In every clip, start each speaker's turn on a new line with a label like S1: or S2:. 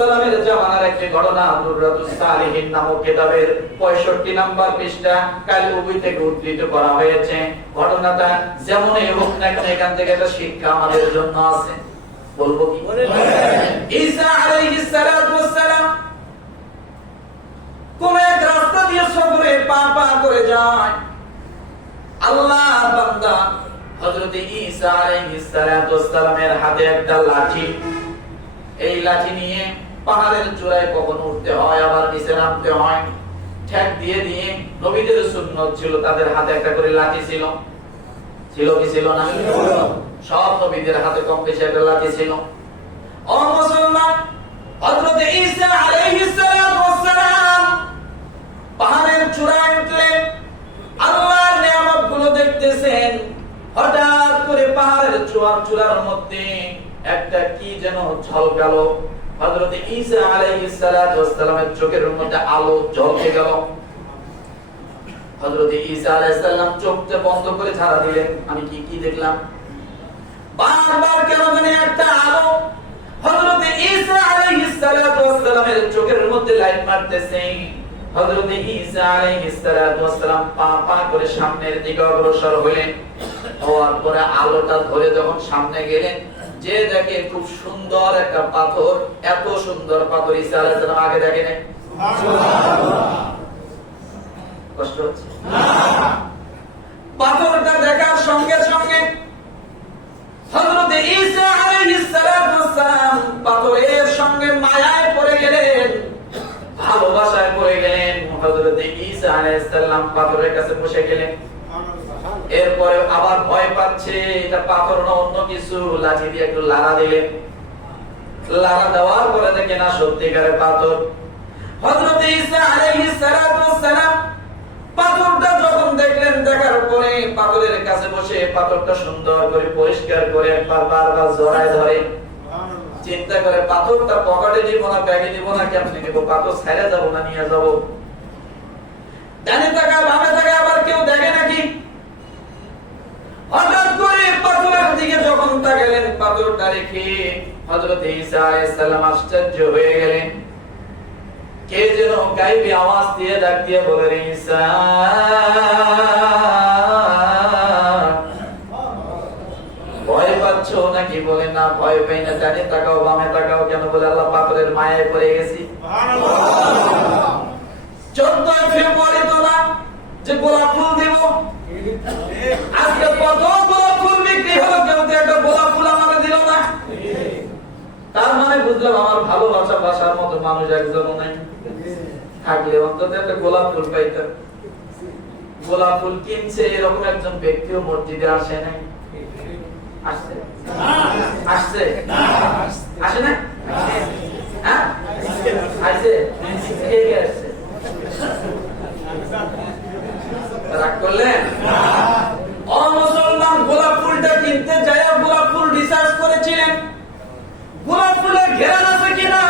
S1: সাল্লামের জামানার একটি ঘটনা নুররাতুস সালিহিন নামক কিতাবের 65 নাম্বার পৃষ্ঠা কাল উবি থেকে উদ্ধৃত করা হয়েছে। ঘটনাটা যেমনই হোক না কেন এখান থেকে একটা শিক্ষা আমাদের জন্য আছে। বলব কি? ঈসা আলাইহিস সালাতু সালাম কোন এক রাস্তা দিয়ে সফরে পা পা করে যায়। আল্লাহ বান্দা হযরত ঈসা আলাইহিস সালাতু সালামের হাতে একটা লাঠি। এই লাঠি নিয়ে পাহাড়ের চূড়ায় কখন উঠতে হয়, আবার নিচে নামতে হয়। ঠেক দিয়ে দিয়ে নবীদের সুন্নত ছিল, তাদের হাতে একটা করে লাঠি ছিল। ছিল কি ছিল না? সব নবীদের হাতে কম বেশি একটা লাঠি ছিল। ও মুসলমান ঈসা আলাইহিস সালাম পাহাড়ের চূড়ায় আল্লাহর দেখতেছেন। হঠাৎ করে পাহাড়ের চূড়ার চূড়ার মধ্যে একটা কি যেন ঝলকালো। হযরত ঈসা আলাইহিস সালাতু ওয়াস সালামের চোখের মধ্যে আলো ঝলকে গেল। হযরত ঈসা আলাইহিস সালাম চোখটা বন্ধ করে ছাড়া দিলেন। আমি কি কি দেখলাম? বারবার কেন একটা আলো? হযরত ঈসা আলাইহিস সালাতু ওয়াস সালামের চোখের মধ্যে লাইট মারতেছে। হযরত ঈসা আলাইহিস সালাতু ওয়াস সালাম পা পা করে সামনের দিকে অগ্রসর হলেন। হওয়ার পরে আলোটা ধরে যখন সামনে গেলেন যে দেখে খুব সুন্দর একটা পাথর এত সুন্দর পাথর ঈসা আলাইহিস আগে দেখে নাই? কষ্ট হচ্ছে। পাথরটা দেখার সঙ্গে সঙ্গে হযরত ঈসা আলাইহিস সালাম পাথরের সঙ্গে মায়ায় পড়ে গেলেন ভালোবাসায় পড়ে গেলেন। হযরত ঈসা আলাইহিস সালাম পাথরের কাছে বসে গেলেন। এরপরে আবার ভয় পাচ্ছে এটা পাথর না অন্য কিছু। লাঠি দিয়ে একটু লাড়া দিলেন লাড়া দেওয়ার পরে দেখে না সত্যিকারের পাথর। হযরত ঈসা আলাইহিস সালাতু সালাম পাথরটা যখন দেখলেন দেখার পরে পাথরের কাছে বসে পাথরটা সুন্দর করে পরিষ্কার করে একবার বারবার জড়ায় ধরে। চিন্তা করে পাথরটা পকেটে দিব না ব্যাগে দিব না কেমনে নিব? পাথর ছাইড়া যাব না নিয়ে যাব। ডানে বামে আবার কেউ দেখে নাকি? হঠাৎ করে পাথরের দিকে যখন তাকালেন পাথরটা রেখে হযরত ঈসা আলাইহিস সালাম আশ্চর্য হয়ে গেলেন। কে যেন গাইবে আওয়াজ দিয়ে ডাক দিয়ে বলে ঈসা ভয় পাচ্ছ নাকি? বলে না ভয় পাই না জানি তাকাও বামে তাকাও কেন? বলে আল্লাহ পাথরের মায়ায় পড়ে গেছি। চোদ্দ ফেব্রুয়ারি তোলা যে গোলাপ ফুল দিব। আজকে কত গোলাপ ফুল বিক্রি হলো কেউ তো একটা গোলাপ ফুল আমাকে দিল না। তার মানে বুঝলাম আমার ভালোবাসা বাসার মতো মানুষ একজনও নাই। থাকলে অন্তত একটা গোলাপ ফুল পাইতাম। গোলাপ ফুল কিনছে এরকম একজন ব্যক্তিও মসজিদে আসে নাই। আসছে? আসছে? আসে না হ্যাঁ? আসছে? কে কে আসছে? রাগ করলেন? অমুসলমান গোলাপ ফুলটা কিনতে যায় গোলাপ ফুল রিসার্চ করেছিলেন। গোলাপ ফুলের ঘেরান আছে কিনা?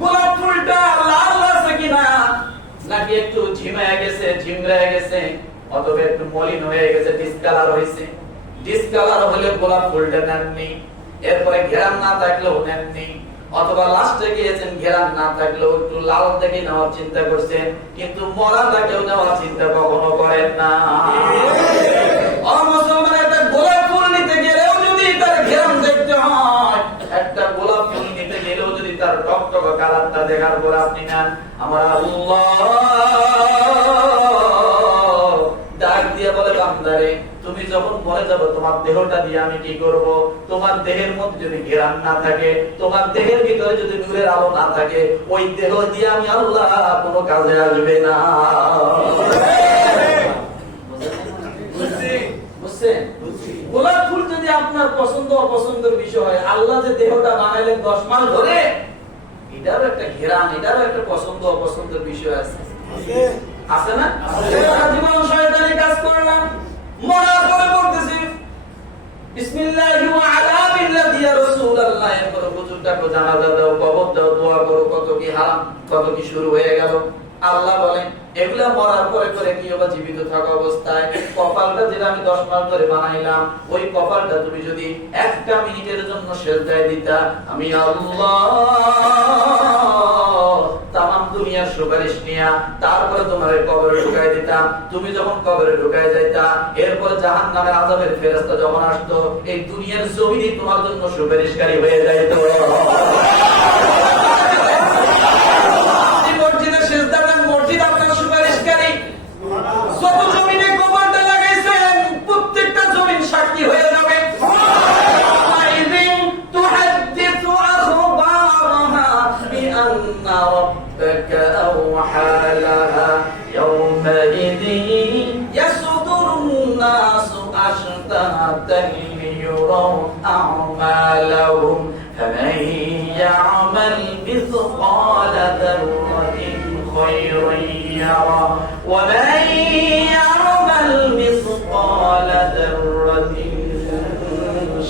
S1: গোলাপ ফুলটা লাল আছে কিনা? নাকি একটু ঝিমায় গেছে ঝিমড়ায় গেছে অথবা একটু মলিন হয়ে গেছে ডিসকালার হয়েছে ডিসকালার হলে গোলাপ ফুলটা নেননি এরপরে ঘেরান না থাকলেও নেননি। অথবা লাস্টে গিয়েছেন ঘেরান না থাকলেও একটু লাল দেখে নেওয়ার চিন্তা করছেন কিন্তু মরা তাকেও নেওয়ার চিন্তা কখনো করেন না। একটা গোলাপ ফুল নিতে গেলেও যদি তার ঘেরান দেখতে হয় একটা গোলাপ ফুল নিতে গেলেও যদি তার টকটক কালারটা দেখার পর আপনি নেন আমার আল্লাহ। যখন মরে যাবে তোমার দেহটা দিয়ে আমি কি করব? তোমার দেহের মধ্যে যদি ঘেরান না থাকে তোমার দেহের ভিতরে যদি নূরের আলো না থাকে ওই দেহ দিয়ে আমি আল্লাহ কোনো কাজে আসবে না। গোলাপ ফুল যদি আপনার পছন্দ অপছন্দের বিষয় আল্লাহ যে দেহটা বানাইলেন দশ মাস ধরে এটারও একটা ঘেরান এটারও একটা পছন্দ অপছন্দের বিষয় আছে। আছে। না? জীবন শয়তানি কাজ করলাম বিসমিল্লাহি ওয়া আলা বিল্লাহি ইয়া রাসূলুল্লাহ। জানাজা দাও, কবর দাও, দোয়া করো, কত কি হারাম, কত কি শুরু হয়ে গেল। আল্লাহ বলেন এগুলা মরার পরে কি হবে? জীবিত থাকা অবস্থায় কপালটা যেটা আমি দশ মাস ধরে বানাইলাম, ওই কপালটা তুমি যদি একটা মিনিটের জন্য সেজদায় দিতা, আমি আল্লাহ তাম দুনিয়ার সুপারিশ নিয়া তারপরে তোমার কবরে ঢুকাই দিতাম। তুমি যখন কবরে ঢুকাই যাইতা, এরপর জাহান নামের আজবের ফেরস্তা যখন আসতো, এই দুনিয়ার জমিনই তোমার জন্য সুপারিশকারী হয়ে যাইতো।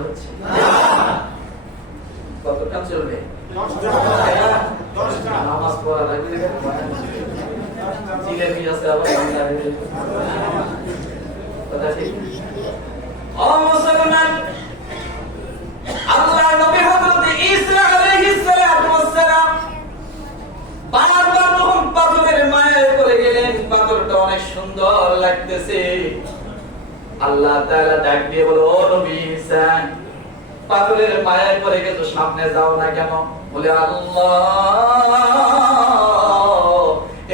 S1: হচ্ছে কতটা চলবে নামাজ পড়া লাগবে জিলেবি আছে আবার বাংলাদেশে। কথা ঠিক ও মুসলমান আল্লাহ নবী হযরত ঈসা আলাইহিস সালাতু ওয়াস সালাম বারবার যখন পাথরের মায়ায় পড়ে গেলেন পাথরটা অনেক সুন্দর লাগতেছে আল্লাহ তাআলা ডাক দিয়ে বলো, ও নবী গেছো, সামনে যাও না কেন? বলে, আল্লাহ,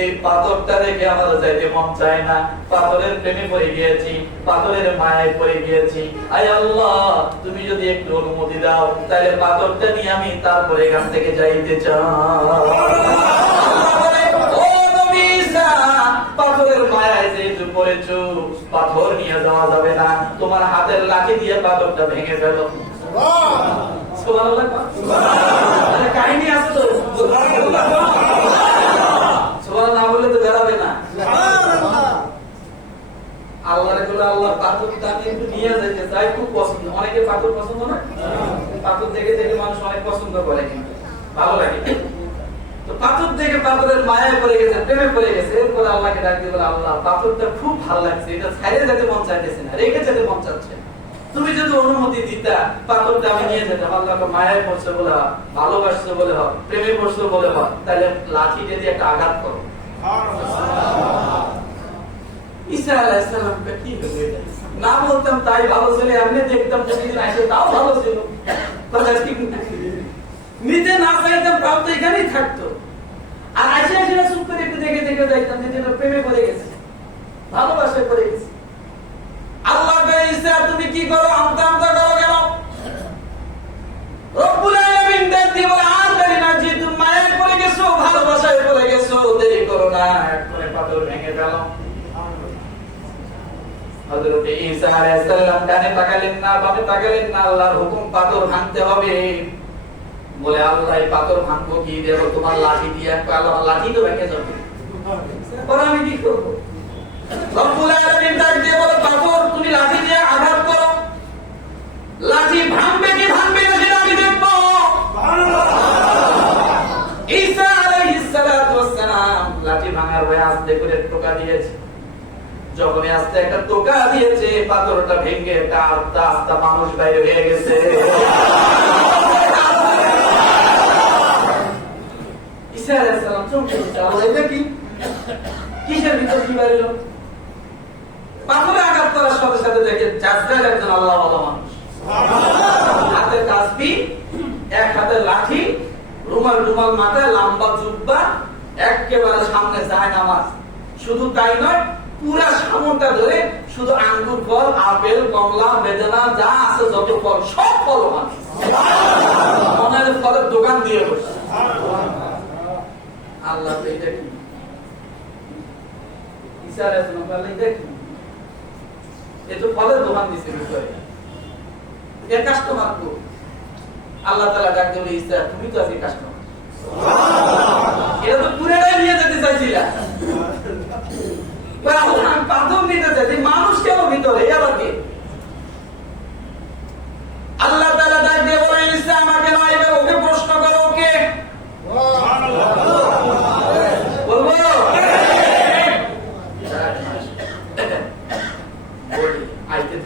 S1: এই পাথরটা দেখে আমার যাইতে মন চায় না। পাথরের প্রেমে পড়ে গিয়েছি, পাথরের মায়ায় পড়ে গিয়েছি। আয় আল্লাহ, তুমি যদি একটু অনুমতি দাও, তাহলে পাথরটা নিয়ে আমি তারপরে এখান থেকে যাইতে চাই। পাথরের মায়ায় যেহেতু পড়েছো পাথর নিয়ে যাওয়া যাবে না। তোমার হাতের লাঠি দিয়ে পাথরটা ভেঙে ফেলো। কাহিনী না বললে তো বেরাবে না। আল্লাহর এগুলো আল্লাহ পাথরটা আমি একটু নিয়ে যেতে চাই, খুব পছন্দ। অনেকে পাথর পছন্দ না? পাথর দেখে দেখে মানুষ অনেক পছন্দ করে ভালো লাগে। পাথর দেখে পাথরের মায়ায় পড়ে গেছে প্রেমে পড়ে গেছে। এরপরে আল্লাহকে ডাক দিয়ে বলে আল্লাহ পাথরটা খুব ভালো লাগছে এটা যেতে মন চাইতেছে না রেখে যেতে মন চাচ্ছে তুমি যদি অনুমতি দিতা পাথরটা আমি নিয়ে যেতাম পড়ছে বলে হয়, ভালোবাসছে বলে হয় প্রেমে পড়ছে বলে হয় তাহলে লাঠি দিয়ে একটা আঘাত করো। কি? না বলতাম তাই ভালো ছিল এমনি দেখতাম আসে তাও ভালো ছিল। না। নিতে না চাইতাম তাও তো এখানেই থাকতো। আর আসে আসে চুপ করে একটু দেখে দেখে দেখতাম যে প্রেমে পড়ে গেছে। ভালোবাসায় পড়ে গেছে। আল্লাহ ঈসা তুমি কি করো? আমতা আমতা করো কেন? রব্বুল আলামিন ডাক দিয়ে আর দেরি না, যে তুমি মায়ের পড়ে গেছো, ভালোবাসায় পড়ে গেছো, দেরি করো না এক্ষুনি পাথর ভেঙে ফেলো। হযরত ঈসা আলাইহিস সালাম ডানে তাকালেন না, বামে তাকালেন না, আল্লাহর হুকুম পাথর ভাঙতে হবে। বলে আল্লাহ এই পাথর ভাঙবো কি দেব তোমার লাঠি দিয়ে আল্লাহ লাঠি তো ভেঙে যাবে। পরে আমি কি করব? রব্বুল আলামিন ডাক দিয়ে বলে পাথর তুমি লাঠি দিয়ে আঘাত করো লাঠি ভাঙবে কি ভাঙবে না সেটা আমি দেখব ঈসা আলাইহিস সালাতু ওয়াস সালাম লাঠি ভাঙার হয়ে আস্তে করে টোকা দিয়েছে যখনই আস্তে একটা টোকা দিয়েছে পাথরটা ভেঙে একটা আস্তা আস্তা মানুষ বাইরে হয়ে গেছে ঈসা আলাইহিস সালাম চমকে গেছে, আল্লাহ এটা কি কিসের ভিতর কি বাইরে পাথরে আঘাত করার সাথে সাথে দেখে একজন আল্লাহ ভালো মানুষ। হাতে তাসবি এক হাতে লাঠি রুমাল রুমাল মাথায় লম্বা জুব্বা একেবারে সামনে যায় নামাজ। শুধু তাই নয় পুরা সামনটা ধরে শুধু আঙ্গুর ফল আপেল কমলা বেদনা যা আছে যত ফল সব ফল মানুষ ফলের দোকান দিয়ে বসে। আল্লাহ এটা কি? আলাইহিস সালাম বললেন দেখুন তো ফলের দোকান দিছে এর কাস্টমার আল্লাহ তাআলা ডাক ইসা তুমি তো কাস্টমার এটা তো পুরোটাই নিয়ে যেতে চাইছিলা। চাইছি মানুষ কেন ভিতরে? আবার আল্লাহ ডাক দিয়ে বলেন ঈসা আমাকে নয় এবার ওকে প্রশ্ন করো ওকে বলব বলি, আইতে তো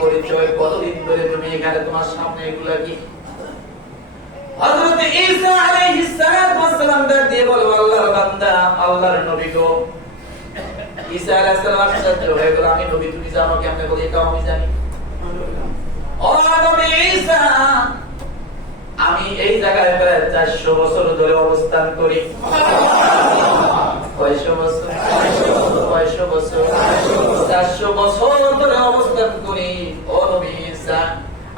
S1: পরিচয়, কতদিন ধরে তুমি এখানে তোমার সামনে এগুলা কি? হযরত ঈসা আলাইহিস সালাম দিয়ে বলে, আল্লাহর বান্দা, আল্লাহর নবী গো। ঈসা আলাইহিস সালাম আশ্চর্য হয়ে গেল, আমি নবী, তুমি জানো কেমনে বলি? এটাও আমি জানি। ও নবী ঈসা, আমি এই জায়গায় প্রায় চারশো বছর ধরে অবস্থান করি। কয়শো বছর? কয়শো বছর? চারশো বছর ধরে অবস্থান করি।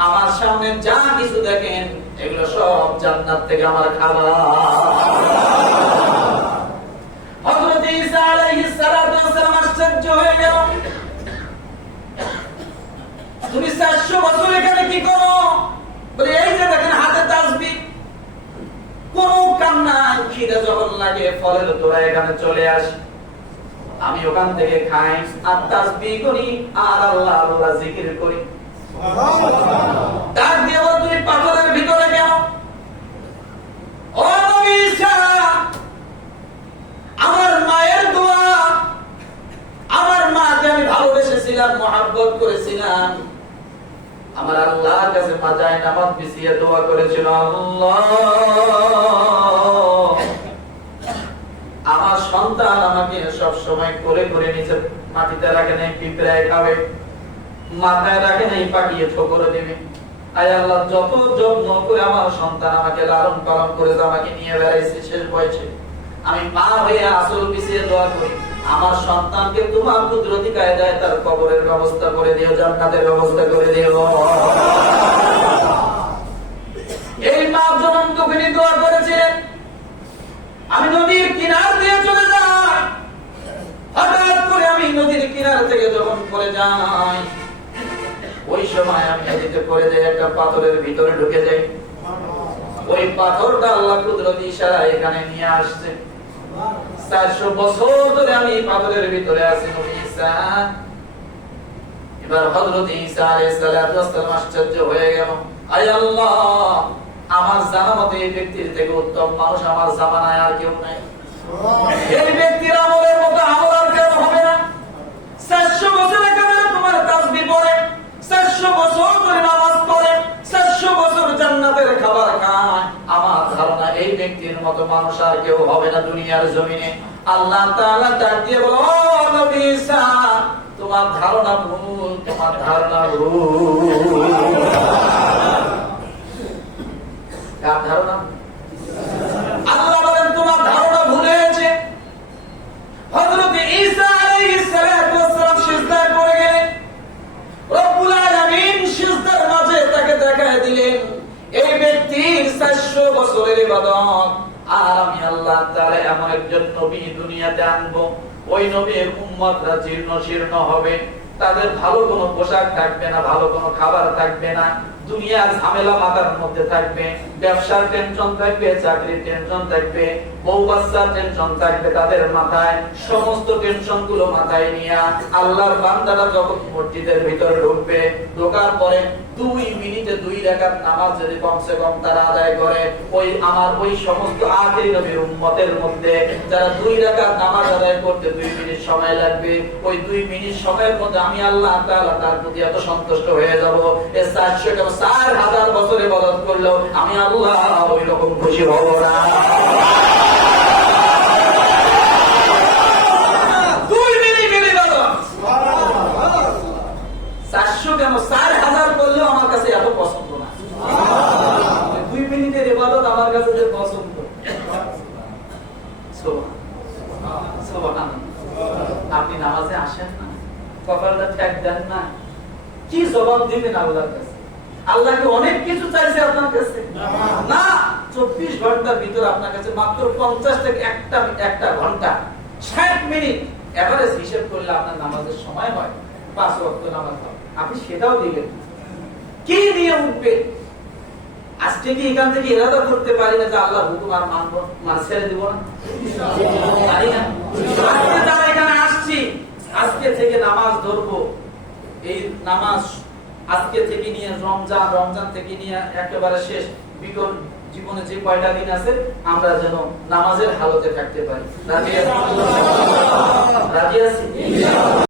S1: আমার সামনে যা কিছু দেখেন, এগুলো সব জান্নাত থেকে আমার খাবার। আশ্চর্য হয়ে গেল। কাম যখন লাগে এখানে চলে আসি। আমি ওখান থেকে খাই, আর তাসবি করি, আর আল্লাহ আল্লাহ জিকির করি দিয়ে বল, তুমি পাথরের ভিতরে কেন ও নবী ঈসা, আমার মায়ের দোয়া আমার মাকে আমি মহাব্বত করেছিলাম। আমার আল্লাহর কাছে নামাজ বিছিয়ে দোয়া করেছিল আমার সন্তান আমাকে সব সময় করে করে নিচে মাটিতে রাখে নাই, পিঁপড়ায় খাবে, মাথায় রাখে নাই, পাকিয়ে ঠোকরে আল্লাহ, যত যত্ন করে আমার সন্তান আমাকে লালন পালন করে আমাকে নিয়ে বেড়াইছে, শেষ বয়সে। আমি মা হয়ে আসল পিছিয়ে দোয়া করি। আমার সন্তানকে তোমার কুদরতি কায়দায় তার কবরের ব্যবস্থা করে দিও, জান্নাতের ব্যবস্থা করে দিও। এই মা জনম দুঃখিনী দোয়া করেছিলেন। আমি নদীর কিনার দিয়ে চলে যাই। হঠাৎ করে আমি নদীর কিনার থেকে যখন পড়ে যাই, ওই সময় আমি নদীতে পড়ে যাই, একটা পাথরের ভিতরে ঢুকে যাই। ওই পাথরটা আল্লাহ কুদরতি ইশারা এখানে নিয়ে আসছে। চারশো বছর ধরে আমি পাথরের ভিতরে আছি নবী ঈসা। এবার হযরত ঈসা আলাইহিস সালাম আশ্চর্য হয়ে গেল। আয় আল্লাহ আমার জানা মতে এই ব্যক্তির থেকে উত্তম মানুষ আমার জামানায় আর কেউ নাই। এই ব্যক্তির আমলের মতো আমল আর কেউ হবে না? চারশো বছর একেবারে এই মত মানুষ আর কেউ হবে না দুনিয়ার জমিনে। আল্লাহ তাআলা দিয়ে বলো, "ও নবী তোমার ধারণা ভুল, তোমার ধারণা ভুল। কার ধারণা? আল্লাহ তাআলা এমন একজন নবী দুনিয়াতে আনব। ওই নবীর উম্মতরা জীর্ণ শীর্ণ হবে। তাদের ভালো কোনো পোশাক থাকবে না, ভালো কোনো খাবার থাকবে না। দুনিয়ার ঝামেলা মাথার মধ্যে থাকবে, ব্যবসার টেনশন থাকবে, চাকরির টেনশন থাকবে, বউ বাচ্চার টেনশন থাকবে তাদের মাথায়, সমস্ত টেনশনগুলো মাথায় নিয়ে আল্লাহর বান্দারা যখন মসজিদের ভিতরে ঢুকবে, ঢোকার পরে দুই মিনিটে দুই রাকাত নামাজ যদি কমসে কম তারা আদায় করে, ওই আমার ওই সমস্ত আখেরি নবীর উম্মতের মধ্যে যারা দুই রাকাত নামাজ আদায় করতে দুই মিনিট সময় লাগবে, ওই দুই মিনিট সময়ের মধ্যে আমি আল্লাহ তাআলা তার প্রতি এত সন্তুষ্ট হয়ে যাব। এ চারশো চার হাজার বছরে বদল করল, আমি আল্লাহ ওই রকম খুশি হব না। আপনি নামাজে আসেন না। কপালটা ঠেক দেন না। কি জবাব দিবেন আল্লাহর কাছে? আল্লাহকে অনেক কিছু চাইছে আপনার কাছে? না। চব্বিশ ঘণ্টার ভিতর আপনার কাছে মাত্র পঞ্চাশ থেকে একটা একটা ঘণ্টা। ষাট মিনিট এভারেজ হিসেব করলে আপনার নামাজের সময় হয় পাঁচ ওয়াক্ত নামাজ হয়। আপনি সেটাও দিবেন কি নিয়ে উঠবে? আজকে কি এখান থেকে ইরাদা করতে পারি না যে আল্লাহ হুকুম আর মানবো মান ছেড়ে দিব না? না। আজকে যারা এখানে আসছি আজকে থেকে নামাজ ধরবো। এই নামাজ আজকে থেকে নিয়ে, রমজান রমজান থেকে নিয়ে একেবারে শেষ। বিগত জীবনে যে কয়টা দিন আছে, আমরা যেন নামাজের হালতে থাকতে পারি। রাজি আছি